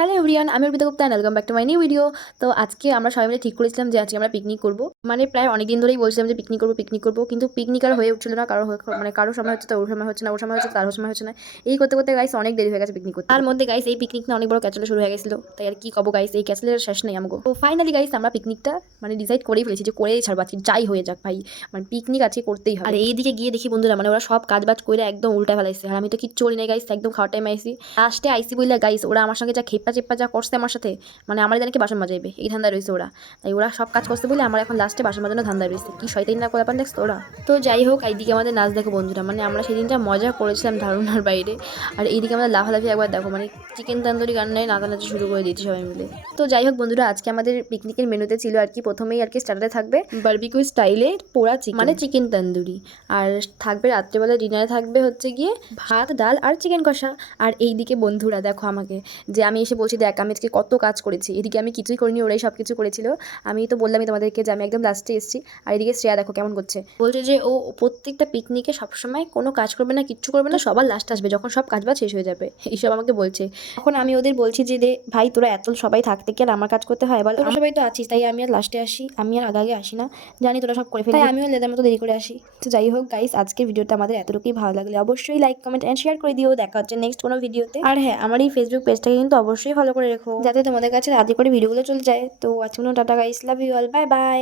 Hello everyone, আমি Arpita Gupta and welcome back to my new video. তো আজকে আমরা সবাই মিলে ঠিক করেছিলাম যে আজকে আমরা পিকনিক করবো। মানে প্রায় অনেক দিন ধরেই বলছিলাম যে পিকনিক করবো, কিন্তু পিকনিক আর হয়ে উঠছিল না। কারো সময় হচ্ছে তো ওর সময় হচ্ছে না, ওর সময় হচ্ছে তার সময় হচ্ছে না। এই করতে করতে গাইস অনেক দেরি হয়ে গেছে পিকনিক করতে। তার মধ্যে গাইস এই পিকনিকটা অনেক বড় ক্যাচলে শুরু হয়ে গেছিল। তাই আর কি কব গাইস, এই ক্যাচলের শেষ নেই আমাকে। তো ফাইনালি গাইস আমরা পিকনিকটা মানে ডিসাইড করেই ফেলেছি যে করেই ছাড়বো, যাই হয়ে যাক ভাই, মানে পিকনিক আজকে করতেই হবে। আর এইদিকে গিয়ে দেখি বন্ধুরা মানে ওরা সব কাজ বাজ করে একদম উল্টা ফেলাইছে, আর আমি তো কিচ্ছু বলি নাই গাইস, একদম খাওয়ার টাইম আইসি। লাস্টে আইসি বললে গাইস ওরা আমার সঙ্গে যা খেপা চেপা যা করছে আমার সাথে, মানে আমার জানি কি বাসন মাজাইবে এই ধান্দায় রয়েছে ওরা। তাই ওরা সব কাজ করতে বলে আমার এখন লাস্টে বাসন মাজানো ধান্দায় রয়েছে। কি শয়তানি না করে দেখছো ওরা। তো যাই হোক, এইদিকে আমাদের নাচ দেখো বন্ধুরা, মানে আমরা সেদিনটা মজা করেছিলাম ধারণার বাইরে। আর এইদিকে আমাদের লাফালাফি একবার দেখো, মানে চিকেন তান্দুরি গান্নায় নাচানাচি শুরু করে দিয়েছি সবাই মিলে। তো যাই হোক বন্ধুরা, আজকে আমাদের পিকনিকের মেনুতে ছিল আর কি, প্রথমেই আর কি স্টার্টারে থাকবে বারবিকিউ স্টাইলে পোড়া চিকেন, মানে চিকেন তান্দুরি। আর থাকবে রাত্রেবেলা ডিনারে থাকবে হচ্ছে গিয়ে ভাত ডাল আর চিকেন কষা। আর এইদিকে বন্ধুরা দেখো আমাকে, যে আমি এসে বলছি দেখ আমি আজকে কত কাজ করেছি, এদিকে আমি কিছুই করিনি, ওরাই সব কিছু করেছিল। আমি তো বললামই তোমাদেরকে যে আমি একদম লাস্টে এসেছি। আর এদিকে শ্রেয়া দেখো কেমন করছে, বলছে যে ও প্রত্যেকটা পিকনিকে সবসময় কোনো কাজ করবে না, কিচ্ছু করবে না, সবার লাস্টে আসবে যখন সব কাজ বাজ শেষ হয়ে যাবে, এইসব আমাকে বলছে। তখন আমি ওদের বলছি যে দে ভাই তোরা এত সবাই থাকতে কি আর আমার কাজ করতে হয়, বল তোরা সবাই তো আছিস, তাই আমি আর লাস্টে আসি, আমি আর আগে আসি না, জানি তোরা সব করে ফেলি, তাই আমিও লেদার মতো দেরি করে আসি। তো যাই হোক গাইস, আজকের ভিডিওটা আমাদের এতটুকুই, ভালো লাগলে অবশ্যই লাইক কমেন্ট এন্ড শেয়ার করে দিও। দেখা হচ্ছে নেক্সট কোনো ভিডিওতে। আর হ্যাঁ, আমার এই ফেসবুক পেজটাকে কিন্তু অবশ্যই ফলো করে রেখো, যাতে তোমাদের কাছে তাড়াতাড়ি করে ভিডিওগুলো চলে যায়। তো আজকে tata guys, love you all, bye by.